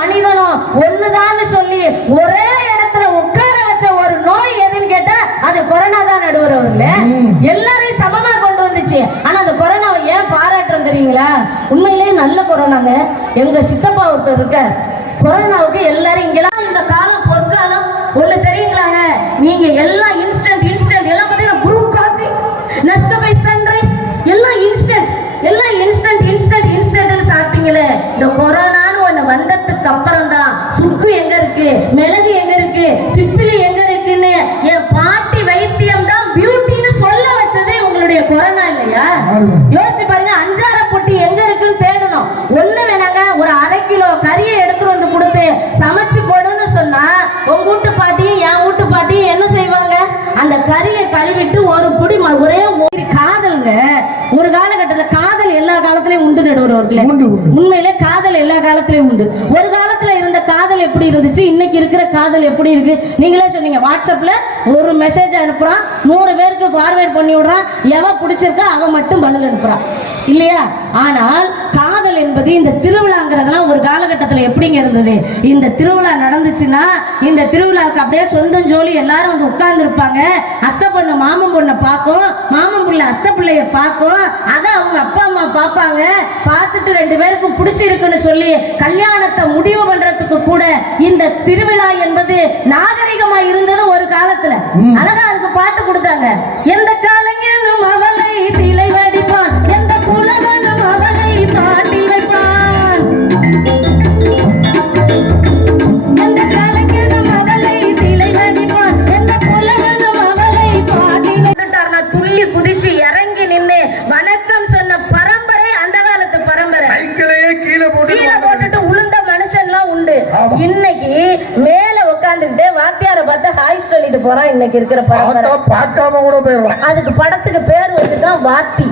மனிதனும் ஒண்ணுதான் சொல்லி ஒரே இடத்துல உட்கார வச்ச ஒரு நோய் எதுன்னு கேட்டா அது கொரோனா தான் நடுவர் அவர்களே எல்லாரையும் சமமா கொண்டு வந்துச்சு. ஆனா அந்த கொரோனாவை ஏன் பாராட்டுறோம் தெரியுங்களா? உண்மையிலேயே நல்ல கொரோனாங்க. எங்க சித்தப்பா ஒருத்தர் இருக்க கொரோனாவுக்கு எல்லாரும் இங்கெல்லாம் இந்த காலம் பொற்காலம். ஒண்ணு தெரியுங்களாங்க? நீங்க எல்லாம் இந்த கொரோனான்னு ஒண்ணு வந்ததுக்கு அப்புறம் தான் சுக்கு எங்க இருக்கு? மிளகு எங்க இருக்கு? திப்பிலி எங்க இருக்குன்னு? என் பாட்டி வைத்தியம் தான் பியூட்டின்னு சொல்ல வச்சதே உங்களுடைய கொரோனா இல்லையா. யோசிச்சு பாருங்க அஞ்சார பொட்டி எங்க இருக்குன்னு தேடணும். ஒண்ணு வேணாங்க ஒரு அரை கிலோ கறியை எடுத்துட்டு வந்து கொடுத்து சமைச்சு போடுன்னு சொன்னா உங்க வீட்டு பாட்டியும் என் வீட்டு பாட்டியும் என்ன செய்வாங்க? அந்த கறியை கழுவிட்டு ஒரு புடி ம- ஒரே காதல்ங்க. ஒரு காலகட்டத்துல காதல் எல்லா காலத்திலயும் உண்டு நடுவர்களே. உண்மையிலே காலத்திலே உண்டு. ஒரு காலத்துல இருந்த காதல் எப்படி இருந்துச்சு? இன்னைக்கு இருக்கிற காதல் எப்படி இருக்கு? நீங்களே சொன்னீங்க வாட்ஸ்அப்ல ஒரு மெசேஜ் அனுப்புறான் நூறு பேருக்கு ஃபார்வேர்ட் பண்ணி விடுறான் எவன் பிடிச்சிருக்கா அவன் மட்டும் பதில் அனுப்புறான். இல்லையா? ஆனால் காதல் என்பது இந்த திருவிழாங்கிறதெல்லாம் ஒரு காலகட்டத்தில் எப்படிங்க இருந்தது? இந்த திருவிழா நடந்துச்சுன்னா இந்த திருவிழாவுக்கு அப்படியே சொந்தம் ஜோலி எல்லாரும் வந்து உட்கார்ந்துருப்பாங்க. அத்தை பொண்ணு மாமன் பொண்ணை பார்க்கும் மாமன் பிள்ளை அத்தை பிள்ளைய பார்க்கும். அதை அவங்க அப்பா அம்மா பார்ப்பாங்க. பார்த்துட்டு ரெண்டு பேருக்கும் பிடிச்சிருக்குன்னு சொல்லி கல்யாணத்தை முடிவு பண்ணுறதுக்கு கூட இந்த திருவிழா என்பது நாகரிகமாக இரு இருந்தது ஒரு காலத்துல. அழகா அதுக்கு பாட்டு கொடுத்தாங்க. எந்த கலைஞனும் அவளை சிலை இன்னைக்கு இருக்கிற பார்த்தா பார்க்காம கூட போயிடலாம் அதுக்கு படத்துக்கு பேர் வச்சுதான் வாத்தி.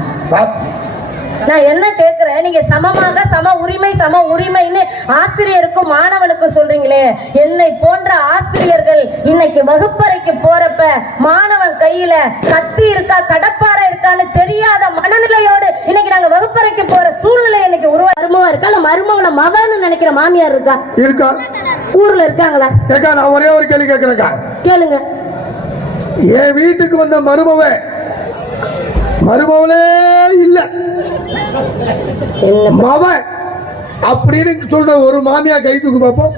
நான் என்ன கேக்குறேன்? நீங்க சமமாக சம உரிமை சம உரிமைன்னு ஆசிரியருக்கும் மாணவனுக்கும் சொல்றீங்களே. என்னை போன்ற ஆசிரியர்கள் இன்னைக்கு வகுப்பறைக்கு போறப்ப மாணவன் கையில கத்தி இருக்கா கடப்பாரை இருக்கான்னு தெரியாத மனநிலையோடு இன்னைக்கு நாங்க வகுப்பறைக்கு போற சூழ்நிலை இன்னைக்கு உருவா மருமவா இருக்கா? இல்ல மருமவனை மகன்னு நினைக்கிற மாமியார் இருக்கா? இருக்கா. ஊர்ல இருக்காங்களா? நான் ஒரே ஒரு கேள்வி கேட்கிறேக்கா கேளுங்க. என் வீட்டுக்கு வந்த மருமவ. மருமவளே இல்ல. மவ. அப்படின்னு சொல்ற ஒரு மாமியா கை தூக்கு பார்ப்போம்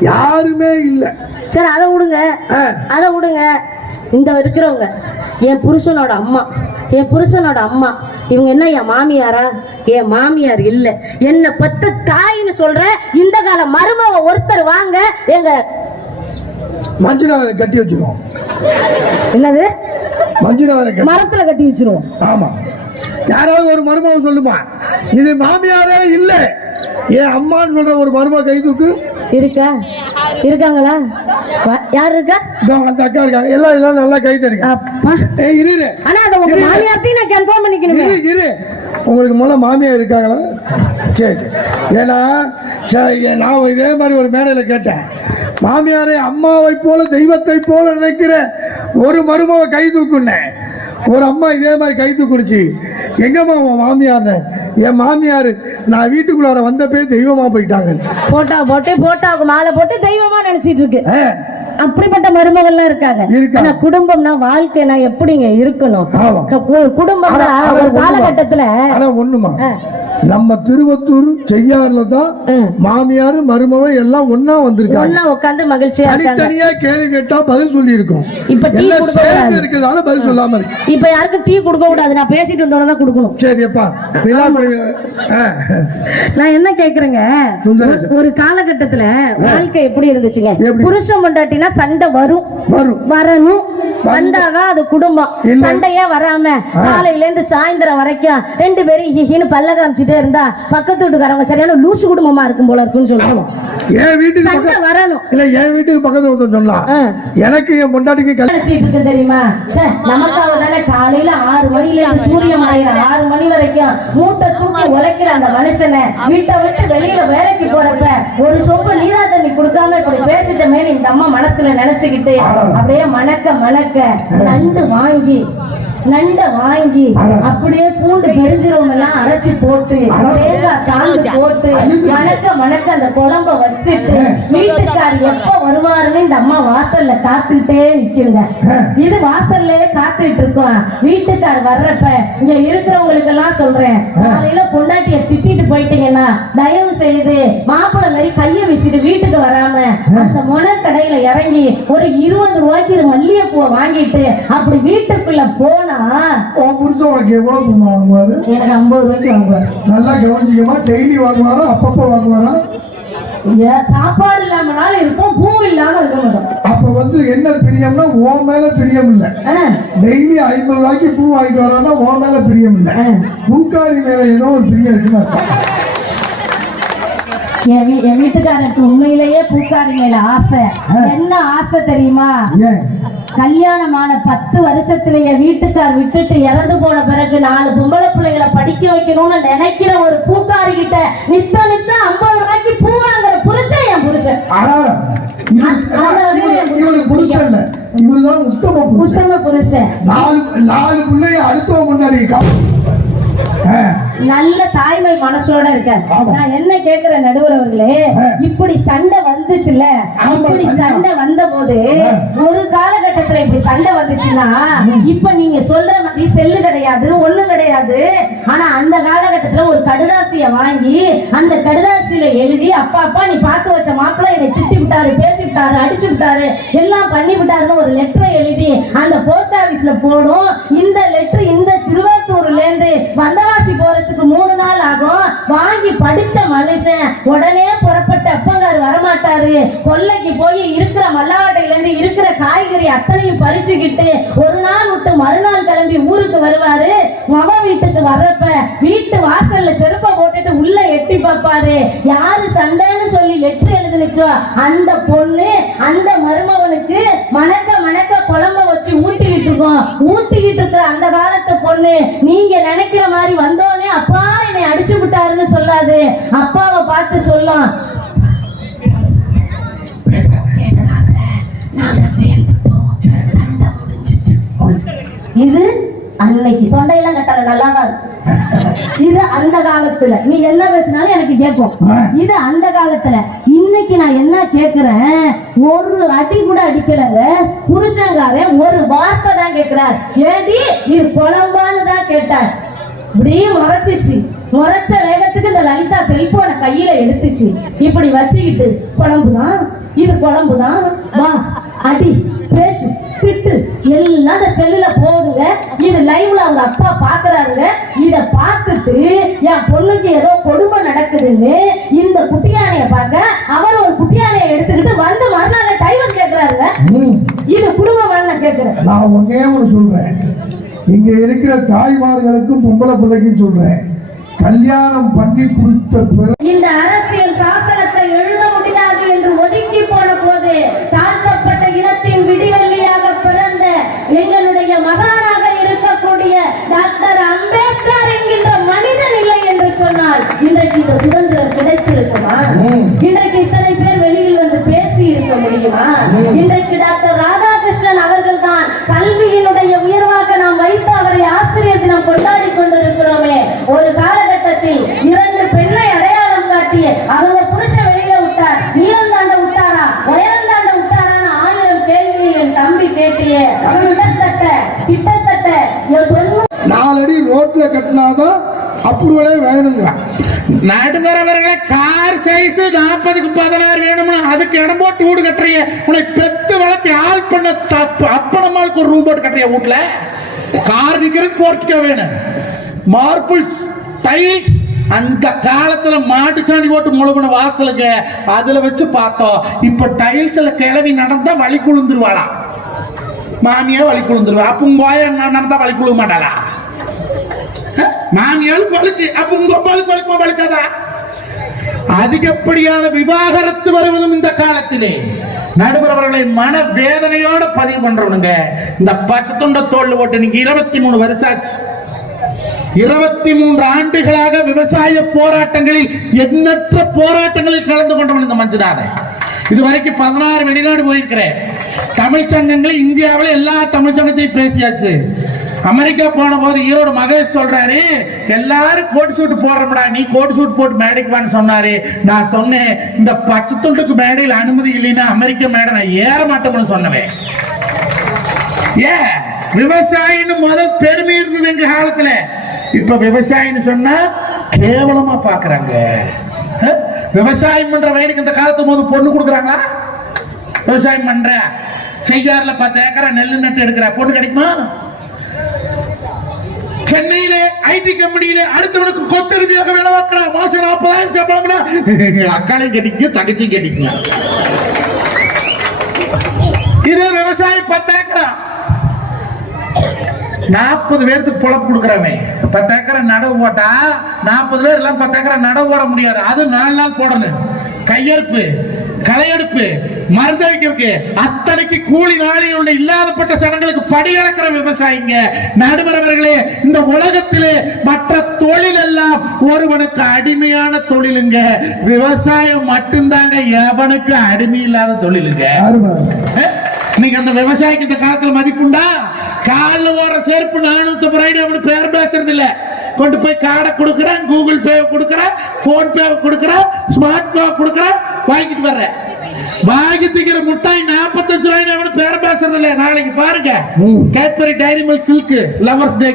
யாருமே இல்ல. சரி அதை விடுங்க. அதை விடுங்க. இந்த இருக்கிறவங்க என் புருஷனோட அம்மா. என் புருஷனோட அம்மா. இவங்க என்ன என் மாமியாரா? என் மாமியார் இல்ல. என்ன பத்து தாயின்னு சொல்ற இந்த கால மருமவ ஒருத்தர் வாங்க எங்க மஞ்சுநாதனை கட்டி வச்சிருவோம். என்னது? மஞ்சுநாதனை மரத்துல கட்டி வச்சிருவோம். ஆமா. யாராவது ஒரு மருமகன் சொல்லுமா இது மாமியாரே இல்ல. என் அம்மான்னு சொல்ற ஒரு மருமக கை தூக்கு? இருக்கா? இருக்காங்களா? யார் இருக்கா? அந்த அக்கா இருக்காங்க. எல்லாம் எல்லாம் நல்லா கை தருங்க. அப்பா. ஏய் இரு இரு. ஆனா அதை உங்க. மாமியார்த்தையும் நான் கன்ஃபார்ம் பண்ணிக்கணுமே. இரு இரு. உங்களுக்கு முதல்ல மாமியார் இருக்காங்களா? சரி சரி. ஏன்னா சரி, நான் இதே மாதிரி ஒரு மேடையில் கேட்டேன். மாமியாரை அம்மாவை போல தெய்வத்தை போல நினைக்கிற ஒரு மருமவ கை தூக்குனேன். ஒரு அம்மா இதே மாதிரி கை தூக்குனுச்சு எங்கம்மா உன் மாமியார்னு என் மாமியார் நான் வீட்டுக்குள்ளார வந்தப்பே தெய்வமா போயிட்டாங்க போட்டா போட்டு போட்டாவுக்கு மாலை போட்டு தெய்வமா நினைச்சிட்டு இருக்கு அப்படிப்பட்ட மருமகள்லாம் இருக்காங்க இருக்கா. ஆனா குடும்பம்னா வாழ்க்கைனா எப்படிங்க இருக்கணும் ஆமா. க- கு- குடும்பம்னா ஆனா- ஆனா ஒரு ஒண்ணுமா. காலகட்டத்துல ஒண்ணுமா. நம்ம திருவத்தூர் செய்யாறுல தான். மாமியார் மருமவ எல்லாம் ஒண்ணா வந்திருக்காங்க. ஒண்ணா உட்கார்ந்து மகிழ்ச்சியா தனித்தனியா கேள்வி கேட்டா பதில் சொல்லி இருக்கோம் இப்ப எல்லாம் சேர்ந்து. இருக்கிறதால பதில் சொல்லாம இருக்கு. இப்ப யாருக்கும் டீ கொடுக்க கூடாது. நான் பேசிட்டு வந்தோட தான் கொடுக்கணும். சரி அப்பா விழாப்படி ஆ, நான் என்ன கேக்குறேங்க. ஒரு காலகட்டத்துல வாழ்க்கை எப்படி இருந்துச்சுங்க? புருஷன் பொண்டாட்டினா சண்டை வரும். வரும். வரணும். வந்தாதான் அது குடும்பம். சண்டையே வராம. காலையில இருந்து சாயந்தரம் வரைக்கும் ரெண்டு பேரும் ஹிஹின்னு பல்ல காமிச்சிட்டே இருந்தா பக்கத்து வீட்டுக்காரங்க சரியான லூசு குடும்பமா இருக்கும் போல இருக்குன்னு சொல்லுவோம் என் வீட்டுக்கு பக்கம் வரணும். இல்ல என் வீட்டுக்கு பக்கத்துல ஒருத்தன் சொன்னான் ஆ. எனக்கு என் பொண்டாட்டிக்கு இருக்கு தெரியுமா? நமக்காக தானே காலையில ஆறு மணில இருந்து சூரியன் ஆறு மணி வரைக்கும் மூட்டை தூக்கி உழைக்கிற அந்த மனுஷனை வீட்டை விட்டு வெளியில வேலைக்கு போறப்ப ஒரு சொம்பு நீரா தண்ணி கொடுக்காம இப்படி பேசிட்டமே இந்த அம்மா மனசுல நினைச்சுக்கிட்டு அப்படியே மணக்க மணக்க நண்டு வாங்கி நண்டை வாங்கி அப்படியே பூண்டு பெருஞ்சிரவம் எல்லாம் அரைச்சு போட்டு தேங்காய் சாந்து போட்டு மணக்க மணக்க அந்த குழம்ப வச்சுட்டு வீட்டுக்கார் எப்ப வருவாருன்னு இந்த அம்மா வாசல்ல காத்துக்கிட்டே நிக்குங்க. இது வாசல்ல காத்துட்டு இருக்கோம். வீட்டுக்கார் வர்றப்ப இங்க இருக்கிறவங்களுக்கு எல்லாம் சொல்றேன் காலையில பொண்டாட்டிய திட்டிட்டு போயிட்டீங்கன்னா தயவு செய்து மாப்பிள்ளை மாதிரி கைய வீசிட்டு வீட்டுக்கு வராம அந்த மொன கடையில இறங்கி ஒரு இருபது ரூபாய்க்கு மல்லிகைப்பூவை வாங்கிட்டு அப்படி வீட்டுக்குள்ள போனா உன் புருஷன் உனக்கு எவ்வளவு வாங்குவாரு? எனக்கு ஐம்பது ரூபாய்க்கு வாங்குவார். நல்லா கவனிச்சிக்கமா டெய்லி வாங்குவாரா? அப்பப்போ வாங்குவாரா? சாப்பாடு இல்லாமனாலும் இருக்கும் பூ இல்லாம இருக்க மாட்டோம். அப்ப வந்து என்ன பிரியம்னா உன் மேல பிரியம் இல்ல. டெய்லி ஐம்பது ரூபாய்க்கு பூ வாங்கிட்டு வரான்னா உன் மேல பிரியம் இல்ல. பூக்காரி மேல ஏதோ ஒரு பிரியம் இருக்குன்னு. என் வீட்டுக்காரருக்கு உண்மையிலேயே பூக்காரி மேல ஆசை. என்ன ஆசை தெரியுமா? கல்யாணமான பத்து வருஷத்துல என் வீட்டுக்கார் விட்டுட்டு இறந்து போன பிறகு நாலு பொம்பளை பிள்ளைகளை படிக்க வைக்கணும்னு நினைக்கிற ஒரு பூக்காரி கிட்ட நித்த நித்த ஐம்பது ரூபாய்க்கு பூ வாங்குற புருஷன் என் புருஷன். உத்தம புருஷன். நாலு நாலு பிள்ளைய அடுத்தவ முன்னாடி நல்ல தாய்மை மனசோட இருக்க. நான் என்ன கேக்குறேன் நடுவர் அவர்களே. இப்படி சண்டை வந்துச்சுல்ல ஆமா, இப்படி. சண்டை வந்த போது. ஒரு காலகட்டத்துல இப்படி சண்டை வந்துச்சுன்னா இப்ப நீங்க சொல்ற மாதிரி செல்லு கிடையாது ஒண்ணு கிடையாது ஆனா அந்த காலகட்டத்துல ஒரு கடுதாசிய வாங்கி அந்த கடுதாசியில எழுதி அப்பா அப்பா நீ பார்த்து வச்ச மாப்பிள்ளை என்னை திட்டி விட்டாரு பேசி விட்டாரு அடிச்சு விட்டாரு எல்லாம் பண்ணி விட்டாருன்னு ஒரு லெட்டரை எழுதி அந்த போஸ்ட் ஆபீஸ்ல போடும் இந்த லெட்டர் இந்த திருவாத்தூர்ல இருந்து வந்தவாசி போறதுக்கு மூணு நாள் ஆகும். வாங்கி படிச்ச மனுஷன் உடனே புறப்பட்டு அப்பங்கார் வரமாட்டாரு. கொல்லைக்கு போய் இருக்கிற மல்லாவட்டையில இருந்து இருக்கிற காய்கறி அத்தனையும் பறிச்சுக்கிட்டு ஒரு நாள் விட்டு மறுநாள் கிளம்பி ஊருக்கு வருவாரு. மவ வீட்டுக்கு வர்றப்ப வீட்டு வாசல்ல செருப்பை போட்டுட்டு உள்ள எட்டி பார்ப்பாரு. யாரு சண்டைன்னு சொல்லி லெட்டர் எழுதுனுச்சோ? அந்த பொண்ணு அந்த மருமவனுக்கு மணக்க மணக்க இருக்கும் ஊத்திக்கிட்டு இருக்கிற அந்த காலத்து பொண்ணு நீங்க நினைக்கிற மாதிரி வந்தோடனே அப்பா என்னை அடிச்சு விட்டாருன்னு சொல்லாது அப்பாவை பார்த்து சொல்லும் இது அன்னைக்கு தொண்டையெல்லாம் கட்டல நல்லா தான் இருக்கும். இது அந்த காலத்துல. நீ என்ன பேசினாலும் எனக்கு கேட்கும். இது அந்த காலத்துல. இன்னைக்கு நான் என்ன கேக்குறேன் ஒரு அடி கூட அடிக்கலங்க. புருஷங்காரன் ஒரு வார்த்தை தான் கேக்குறார் ஏடி இது குழம்பான்னு தான் கேட்டார். இப்படியே முறைச்சிச்சு முறைச்ச வேகத்துக்கு இந்த லலிதா செல்போனை கையில எடுத்துச்சு. இப்படி வச்சுக்கிட்டு குழம்புதான் இது குழம்புதான் வா அடி பேசு திட்டு எல்லாம் அந்த செல்லுல போகுதுங்க இது லைவ்ல அவங்க அப்பா பாக்குறாருங்க. இத பார்த்துட்டு என் பொண்ணுக்கு ஏதோ கொடுமை நடக்குதுன்னு இந்த குட்டியானைய பார்க்க அவர் ஒரு குட்டியானைய எடுத்துக்கிட்டு வந்து மறுநாள் டைவர்ஸ் கேக்குறாருங்க. ம். இது குடும்பம் நான் கேக்குறேன். நான் ஒன்னே ஒன்று சொல்றேன். இங்க இருக்கிற தாய்மார்களுக்கும் பொம்பளை பிள்ளைக்கும் சொல்றேன். கல்யாணம் பண்ணி கொடுத்த இந்த அரசியல் ரோட்ல கட்டினாதான் அப்ரூவலே வேணுங்க. நடுவரவர்களை கார் சைஸ் நாற்பதுக்கு பதினாறு வேணும்னு அதுக்கு இடம் போட்டு வீடு கட்டுறிய. உன்னை பெத்து வளர்த்தி ஆள் பண்ண தப்பு அப்பனம்மாளுக்கு ஒரு ரூம் போட்டு கட்டுறிய வீட்டுல கார் நிக்கிறது போர்ட்டிக்கோ வேணும். மார்பிள்ஸ் டைல்ஸ் அந்த காலத்துல மாட்டு சாணி போட்டு முழுகுன வாசலுங்க அதுல வச்சு பார்த்தோம். இப்ப டைல்ஸ்ல கிளவி நடந்தா வழி குழுந்துருவாளாம் மாமியா வழி குழுந்துருவா அப்ப உங்க நடந்தா வழி குழுவ மாட்டாளா? நான் மாமியாளுக்கு வழுக்கு அப்ப உங்க அப்பாளுக்கு வழுக்குமா வழுக்காதா அதிகப்படியான விவாகரத்து வருவதும் இந்த காலத்திலே? நடுவர் அவர்களை மன வேதனையோட பதிவு பண்றவனுங்க. இந்த பச்சை துண்ட தோல் ஓட்டு நீங்க இருபத்தி மூணு வருஷம் ஆச்சு இருபத்தி மூன்று ஆண்டுகளாக விவசாய போராட்டங்களில் எண்ணற்ற போராட்டங்களில் கலந்து கொண்டவன் இந்த மஞ்சுநாதன். இதுவரைக்கும் பதினாறு வெளிநாடு போயிருக்கிறேன். தமிழ் சங்கங்கள் இந்தியாவில் எல்லா தமிழ் சங்கத்தையும் பேசியாச்சு. அமெரிக்கா போன போது ஈரோடு மகேஷ் சொல்றாரு எல்லாரும் கோட் சூட் போடுறோம்டா நீ கோட் சூட் போட்டு மேடைக்கு வான்னு சொன்னாரு. நான் சொன்னேன் இந்த பச்சை துண்டுக்கு மேடையில் அனுமதி இல்லைன்னா அமெரிக்க மேடை நான் ஏற மாட்டோம்னு சொன்னவேன். ஏன் விவசாயின்னு முதல் பெருமை இருந்தது எங்க காலத்துல. இப்ப விவசாயின்னு சொன்னா கேவலமா பாக்குறாங்க. விவசாயம் பண்ற வயலுக்கு இந்த காலத்து போது பொண்ணு கொடுக்குறாங்களா? விவசாயம் பண்ற. செய்யாறுல பத்து ஏக்கரா நெல் நட்டு எடுக்கிற. பொண்ணு கிடைக்குமா? சென்னையில ஐடி கம்பெனியிலே அடுத்தவனுக்கு கொத்தருமையாக வேலை பார்க்கிறார். மாசம் நாற்பதாயிரம் சம்பளம்னா அக்காலையும் கட்டிக்க தகச்சியும் கட்டிக்கங்க இதே விவசாயி பத்து ஏக்கரா? நாற்பது பேருக்கு பொழப்பு கொடுக்குறவன். பத்து ஏக்கரை நடவு போட்டா நாற்பது பேர் எல்லாம் பத்து ஏக்கரை நடவு போட முடியாது. அது நாலு நாள் போடணும். கையெடுப்பு களையெடுப்பு மருந்தடிக்கிறதுக்கு அத்தனைக்கு கூலி நாளில் இல்லாதப்பட்ட சனங்களுக்கு படி அளக்கிற விவசாயிங்க. நடுவரவர்களே இந்த உலகத்திலே மற்ற தொழில் எல்லாம் ஒருவனுக்கு அடிமையான தொழிலுங்க. விவசாயம் மட்டும்தாங்க எவனுக்கு அடிமை இல்லாத தொழிலுங்க? இன்னைக்கு அந்த விவசாயிக்கு இந்த காலத்துல மதிப்புண்டா? கால்ல ஓடுற செருப்பு நானூத்தி ரூபாய் அவனுக்கு பேர் பேசுறது இல்ல கொண்டு போய் கார்டை கொடுக்குறேன் கூகுள் பே கொடுக்குறேன் போன் பே கொடுக்குறேன் ஸ்மார்ட் பே கொடுக்குறேன் வாங்கிட்டு வர்றேன். வாங்கி திங்கிற முட்டாய் நாற்பத்தஞ்சு ரூபாய் பேர் பேசுறது இல்ல நாளைக்கு பாருங்க. Cadbury Dairy Milk Silk lovers day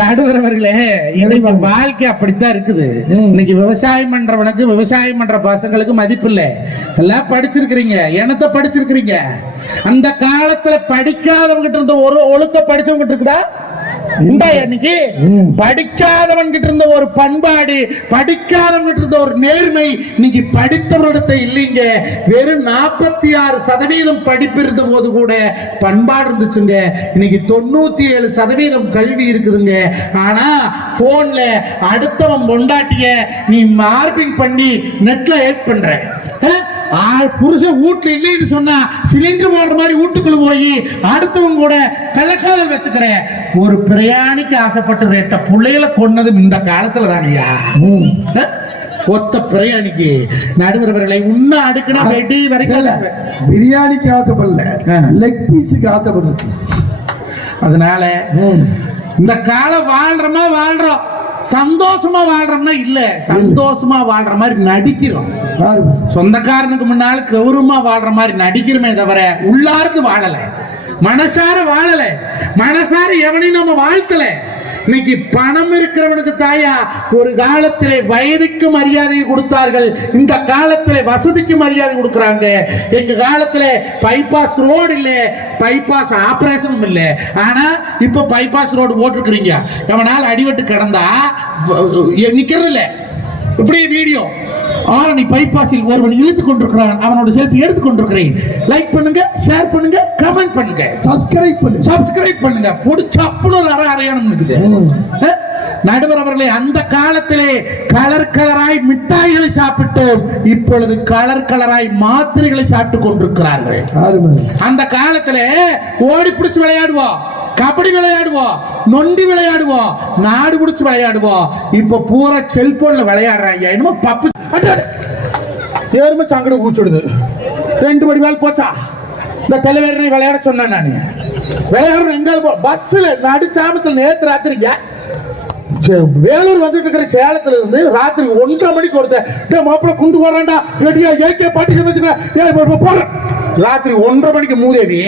நடுவரவர்களே இன்னைக்கு வாழ்க்கை அப்படித்தான் இருக்குது. இன்னைக்கு விவசாயம் பண்றவனுக்கு விவசாயம் பண்ற பசங்களுக்கு மதிப்பு இல்ல. எல்லாம் படிச்சிருக்கிறீங்க. என்னத்த படிச்சிருக்கிறீங்க? அந்த காலத்துல படிக்காதவங்கிட்ட இருந்த ஒரு ஒழுக்க படிச்சவங்க இருக்குதா? இன்னைக்கு ம். படிக்காதவன் கிட்ட இருந்த ஒரு பண்பாடு படிக்காதவன் கிட்ட இருந்த ஒரு நேர்மை இன்னைக்கு படித்தவரிடத்த இல்லைங்க. வெறும் நாற்பத்தி ஆறு சதவீதம் படிப்பு இருந்த போது கூட பண்பாடு இருந்துச்சுங்க. இன்னைக்கு தொண்ணூத்தி ஏழு சதவீதம் கல்வி இருக்குதுங்க. ஆனா போன்ல அடுத்தவன் பொண்டாட்டிய நீ மார்பிங் பண்ணி நெட்ல ஏட் பண்ற. அஹ்? ஆ, புருஷன் வீட்டுல இல்லைன்னு சொன்னா சிலிண்டர் போடுற மாதிரி வீட்டுக்குள்ள போய் அடுத்தவங்க கூட கள்ளக்காதல் வச்சுக்கிறேன் ஒரு பிரயாணிக்கு ஆசைப்பட்டு ரெட்ட பிள்ளைகளை கொன்னதும் இந்த காலத்துல தானையா? ஒத்த பிரயாணிக்கு நடுவர்களை உன்ன அடுக்குனா வெடி வரைக்கும். பிரியாணிக்கு ஆசைப்படல. லெக் பீஸுக்கு ஆசைப்படுறது அதனால. இந்த காலம் வாழ்றோமா வாழ்றோம் சந்தோஷமா வாழ்றோம்னா இல்ல சந்தோஷமா வாழ்ற மாதிரி நடிக்கிறோம். சொந்தக்காரனுக்கு முன்னால கௌரவமா வாழ்ற மாதிரி நடிக்கிறோமே தவிர உள்ளார்ந்து வாழல. மனசார வாழல. மனசார எவனையும் நம்ம வாழ்த்தல. இன்னைக்கு பணம் இருக்கிறவனுக்கு தாயா ஒரு காலத்திலே வயதுக்கு மரியாதை கொடுத்தார்கள் இந்த காலத்திலே வசதிக்கு மரியாதை கொடுக்குறாங்க. எங்க காலத்திலே பைபாஸ் ரோடு இல்ல பைபாஸ் ஆபரேஷனும் இல்ல. ஆனா இப்ப பைபாஸ் ரோடு போட்டிருக்கிறீங்க எவனால் அடிபட்டு கிடந்தா நிக்கிறது இல்லை இப்படி வீடியோ. ஆரணி பைபாஸில் ஒருவன் இழுத்து கொண்டிருக்கிறான். அவனோட செல்ஃபி எடுத்து கொண்டிருக்கிறேன். லைக் பண்ணுங்க ஷேர் பண்ணுங்க கமெண்ட் பண்ணுங்க. சப்ஸ்கிரைப் பண்ணு சப்ஸ்கிரைப் பண்ணுங்க. அப்படி ஒரு அரை அரையானம் இருக்குது? நடுவர் அவர்களே அந்த காலத்திலே கலர் கலராய் மிட்டாய்களை சாப்பிட்டோம். இப்பொழுது கலர் கலராய் மாத்திரைகளை சாப்பிட்டுக் கொண்டிருக்கிறார்கள். அந்த காலத்துல ஓடி பிடிச்சு விளையாடுவோம். கபடி விளையாடுவோம் நொண்டி விளையாடுவோம் நாடு பிடிச்சி விளையாடுவோம் இப்ப பூரா செல்போன்ல விளையாடுறாங்க என்னமோ பப்பு எருமை சங்கடம் கூச்சுடுது. ரெண்டு மணி மேல் போச்சா? இந்த தலைவரனை விளையாட சொன்னேன் நான். விளையாடுற எங்க பஸ்ல நடுச்சாமத்தில் சாமத்தில் நேத்து ராத்திரிங்க வேலூர் வந்துட்டு இருக்கிற சேலத்துல இருந்து ராத்திரி ஒன்றரை மணிக்கு ஒருத்தன் மாப்பிள்ள குண்டு போறான்டா ரெடியா ஏகே பாட்டி வச்சுக்க. ஏய் ராத்திரி ஒன்றரை மணிக்கு மூதேவி.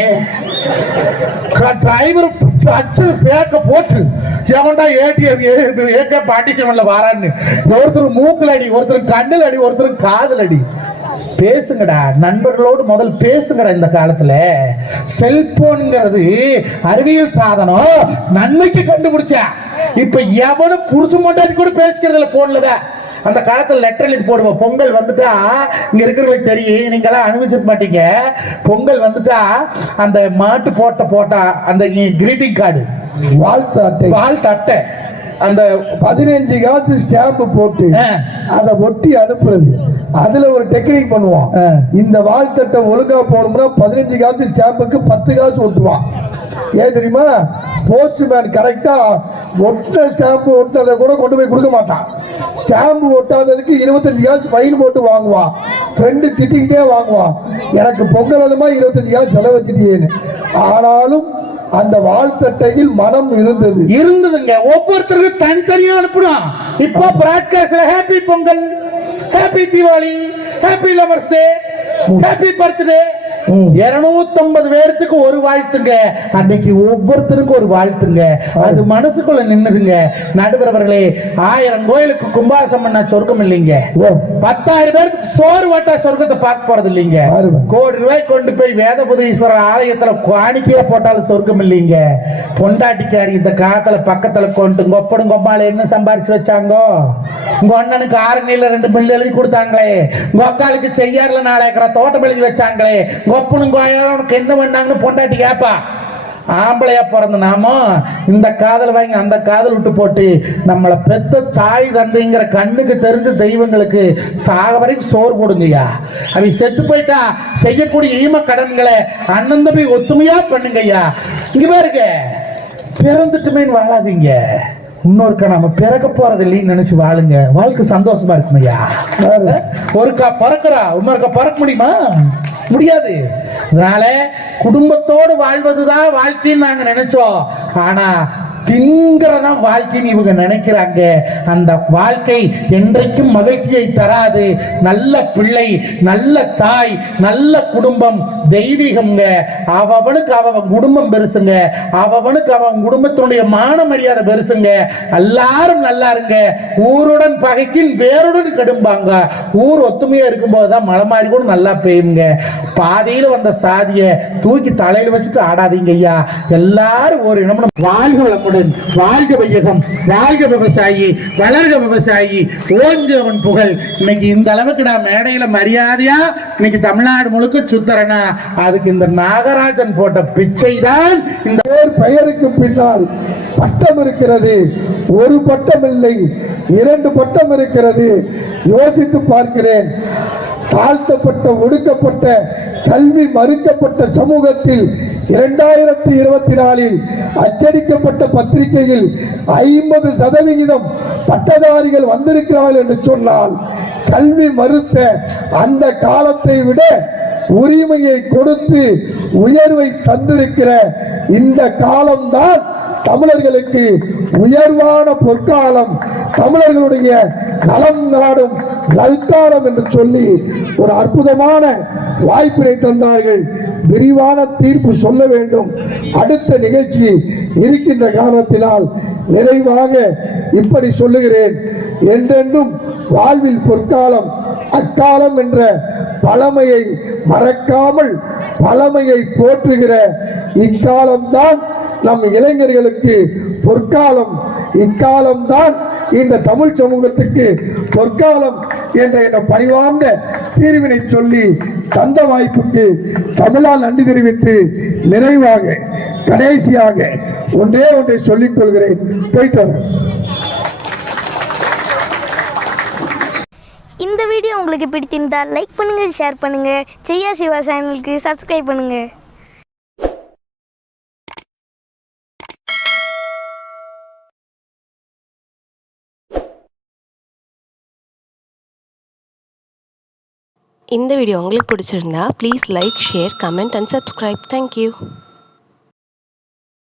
டிரைவர் அச்சு பேக்க போட்டு எவன்டா ஏடிஎம் ஏகே பாட்டிச்சவன்ல வாரான்னு. ஒருத்தர் மூக்குல அடி ஒருத்தர் கண்ணில் அடி ஒருத்தர் காதல் அடி பேசுங்கடா நண்பர்களோடு முதல் பேசுங்கடா இந்த காலத்துல. செல்போனுங்கிறது அறிவியல் சாதனம். நன்மைக்கு கண்டுபிடிச்சா. இப்ப எவனும் புருஷ மாட்டாடி கூட பேசிக்கிறது இல்லை போன்ல தான் அந்த காலத்துல லெட்டர் எழுதி போடுவோம். பொங்கல் வந்துட்டா இங்க இருக்கிறவங்களுக்கு தெரியும். நீங்க எல்லாம் அனுபவிச்சிருக்க மாட்டீங்க. பொங்கல் வந்துட்டா அந்த மாட்டு போட்ட போட்டா அந்த கிரீட்டிங் கார்டு வாழ்த்து அட்டை. வாழ்த்து அட்டை. அந்த பதினஞ்சு காசு ஸ்டாம்ப் போட்டு. அதை ஒட்டி அனுப்புறது. அதுல ஒரு டெக்னிக் பண்ணுவான். இந்த வாழ்த்தட்டை ஒழுங்கா போனோம்னா பதினஞ்சு காசு ஸ்டாம்புக்கு பத்து காசு ஒட்டுவான். ஏன் தெரியுமா? போஸ்ட்மேன் கரெக்டா ஒட்ட ஸ்டாம்பு ஒட்டதை கூட கொண்டு போய் கொடுக்க மாட்டான். ஸ்டாம்பு ஒட்டாததுக்கு இருபத்தஞ்சு காசு ஃபைன் போட்டு வாங்குவான் ஃப்ரெண்டு திட்டிக்கிட்டே வாங்குவான் எனக்கு பொங்கல் அதுமா இருபத்தஞ்சு காசு செலவு ஆனாலும் அந்த வாழ்த்தட்டையில் மனம் இருந்தது. இருந்ததுங்க. ஒவ்வொருத்தருக்கும் தனித்தனியா அனுப்பணும் இப்போ பிராட்காஸ்ட்ல happy Pongal happy Deepavali happy lovers day happy birthday ம். இருநூத்தம்பது பேர்த்துக்கு ஒரு வாழ்த்துங்க. அன்னைக்கு ஒவ்வொருத்தருக்கும் ஒரு வாழ்த்துங்க. அது மனசுக்குள்ள நின்னுதுங்க. நடுவர் அவர்களே ஆயிரம் கோயிலுக்கு கும்பாசம் பண்ண சொர்க்கம் இல்லைங்க. பத்தாயிரம் பேருக்கு சோறு வட்டா சொர்க்கத்தை பார்க்க போறது இல்லைங்க. கோடி ரூபாய் கொண்டு போய் வேதபுதீஸ்வரர் ஆலயத்துல காணிக்கையா போட்டாலும் சொர்க்கம் இல்லைங்க. பொண்டாட்டிக்காரி இந்த காலத்துல பக்கத்துல கொண்டு கொப்படும் கொம்பால என்ன சம்பாரிச்சு வச்சாங்கோ? உங்க அண்ணனுக்கு நீல ரெண்டு மில்லு எழுதி கொடுத்தாங்களே. உங்க அக்காளுக்கு செய்யாறுல நாலு ஏக்கரா தோட்டம் எழுதி வச்சாங்களே. கொப்பனும் உனக்கு என்ன பண்ணாங்கன்னு பொண்டாட்டி கேப்பா. ஆம்பளையா பிறந்த நாமோ இந்த காதல் வாங்கி அந்த காதல் விட்டு போட்டு நம்மளை பெத்த தாய் தந்தைங்கிற கண்ணுக்கு தெரிஞ்ச தெய்வங்களுக்கு சாக வரைக்கும் சோறு போடுங்கய்யா. அவங்க செத்து போயிட்டா செய்யக்கூடிய ஈம கடன்களை அண்ணன் தம்பி ஒத்துமையா பண்ணுங்கய்யா. இங்க பாருங்க பிறந்துட்டுமேன்னு வாழாதீங்க. இன்னொருக்கா நம்ம பிறக்க போறது இல்லைன்னு நினைச்சு வாழுங்க. வாழ்க்கை சந்தோஷமா இருக்குமையா? பாரு. ஒருக்கா பறக்கிறா? இன்னொருக்கா பறக்க முடியுமா? முடியாது. அதனால குடும்பத்தோடு வாழ்வதுதான் வாழ்க்கைன்னு நாங்க நினைச்சோம். ஆனா திங்கிறதான் வாழ்க்கைன்னு இவங்க நினைக்கிறாங்க. அந்த வாழ்க்கை என்றைக்கும் மகிழ்ச்சியை தராது. நல்ல பிள்ளை நல்ல தாய் நல்ல குடும்பம் தெய்வீகம்ங்க. அவனுக்கு அவன் குடும்பம் பெருசுங்க. அவனுக்கு அவன் குடும்பத்தினுடைய மான மரியாதை பெருசுங்க. எல்லாரும் நல்லா இருங்க ஊருடன் பகைக்கின் வேருடன் கெடும்பாங்க. ஊர் ஒத்துமையா இருக்கும்போது தான் மழை மாறி கூட நல்லா பெய்யுங்க. பாதையில் வந்த சாதியை தூக்கி தலையில் வச்சுட்டு ஆடாதீங்க ஐயா. எல்லாரும் ஒரு இனம் வாழ்க வளமுடன். வாழ்க வையகம் வாழ்க விவசாயி வளர்க விவசாயி. ஓஞ்சவன் புகழ். இன்னைக்கு இந்த அளவுக்கு நான் மேடையில மரியாதையா இன்னைக்கு தமிழ்நாடு முழுக்க சுத்தரனா அதுக்கு இந்த நாகராஜன் போட்ட பிச்சை தான் இந்த பெயருக்கு பின்னால் பட்டம் இருக்கிறது. ஒரு பட்டம் இல்லை இரண்டு பட்டம் இருக்கிறது. யோசித்து பார்க்கிறேன். தாழ்த்தப்பட்ட ஒடுக்கப்பட்ட கல்வி மறுக்கப்பட்ட சமூகத்தில் இரண்டாயிரத்தி இருபத்தி நாலில் அச்சடிக்கப்பட்ட பத்திரிகையில் ஐம்பது சதவிகிதம் பட்டதாரிகள் வந்திருக்கிறார்கள் என்று சொன்னால் கல்வி மறுத்த அந்த காலத்தை விட உரிமையை கொடுத்து உயர்வை தந்திருக்கிற இந்த காலம்தான் தமிழர்களுக்கு உயர்வான பொற்காலம். தமிழர்களுடைய நலம் நாடும் நல்காலம் என்று சொல்லி ஒரு அற்புதமான வாய்ப்பினை தந்தார்கள். விரிவான தீர்ப்பு சொல்ல வேண்டும். அடுத்த நிகழ்ச்சி இருக்கின்ற காரணத்தினால் நிறைவாக இப்படி சொல்லுகிறேன். என்றென்றும் வாழ்வில் பொற்காலம் அக்காலம் என்ற பழமையை மறக்காமல் பழமையை போற்றுகிற இக்காலம்தான் நம் இளைஞர்களுக்கு பொற்காலம். இக்காலம்தான் இந்த தமிழ் சமூகத்துக்கு பொற்காலம் என்ற என்ற பரிவார்ந்த தீர்வினை சொல்லி தந்த வாய்ப்புக்கு தமிழால் நன்றி தெரிவித்து நிறைவாக கடைசியாக ஒன்றே ஒன்றை சொல்லிக் கொள்கிறேன். போயிட்டு வரேன் இந்த வீடியோ உங்களுக்கு பிடித்திருந்தால் லைக் பண்ணுங்கள் ஷேர் பண்ணுங்கள் ஜெய்யா சிவா சேனலுக்கு சப்ஸ்கிரைப் பண்ணுங்கள் இந்த வீடியோ உங்களுக்கு பிடிச்சிருந்தா please like share comment and subscribe thank you